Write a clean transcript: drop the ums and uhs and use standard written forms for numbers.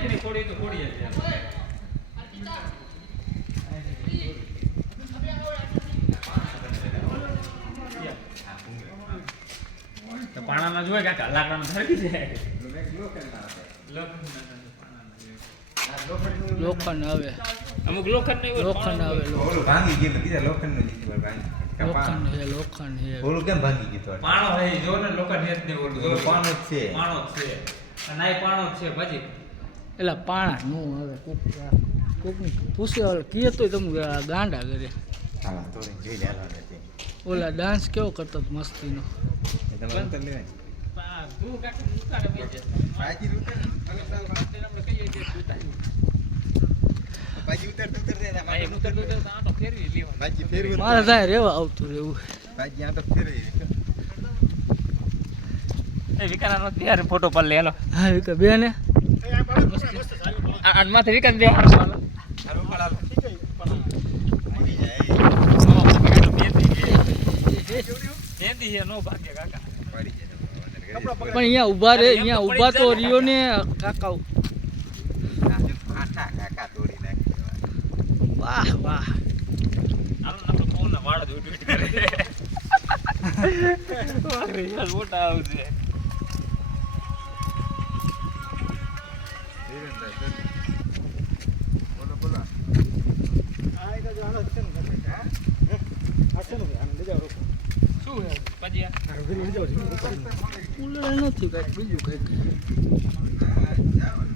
અહીંથી થોડી તો થોડી જ તો પાણાના જોવે કાકા લાકડાનો ધરકી જાય લોખંડ આવે અમુક લોખંડ નહીં લોખંડ આવે ઓલું ભાંગી ગયું કીધા લોખંડનું જીતી ભાંગી લોખંડ હે ઓલું કેમ ભાંગી ગયું તો પાણો હે જો ને લોખંડ હે જ નહીં ઓલું ઓલું પાણો જ છે પાણો જ છે અને આ પાણો જ છે ભાજી એટલે પાણા નું હવે કોકની પૂછે કીએ તો તમે ગાંડા કરે હા થોડી જોઈ લેવા નથી ઓલા ડાન્સ કેવો કરતો મસ્તીનો તમે અંતર લેવાય તું કાકા ઉતારે ભાઈ બાજી ઉતર આપણે કહીએ કે ઉતારી બાજી ઉતર દે ભાઈ ઉતર તો આટો ફેરવી લેવા બાજી ફેરવું મારે થાય રેવા આવતું રહેવું બાજી આ તો ફેરવી એ વિકાના નો ત્યારે ફોટો પર લે લો હા વિકા બેન આ માથે વિકાન બે હારો હાલો પડાલો મેંદી હે નો ભાગ્ય કાકા પડી જાય પણ અહીંયા ઊભા રે અહીંયા ઊભા તો રહ્યો ને કાકા કાકા તોડી નાખી વાહ વાહ આપણે ફોન ના વાળ જ ઉઠ કરે વારે યાર મોટા આવશે બોલો બોલો આ એક જો આનો છે ને હા આ છે ને આને લઈ જાવ શું હે પજિયા ઉલડે નથી કાંઈક બીજું કાંઈક રોકો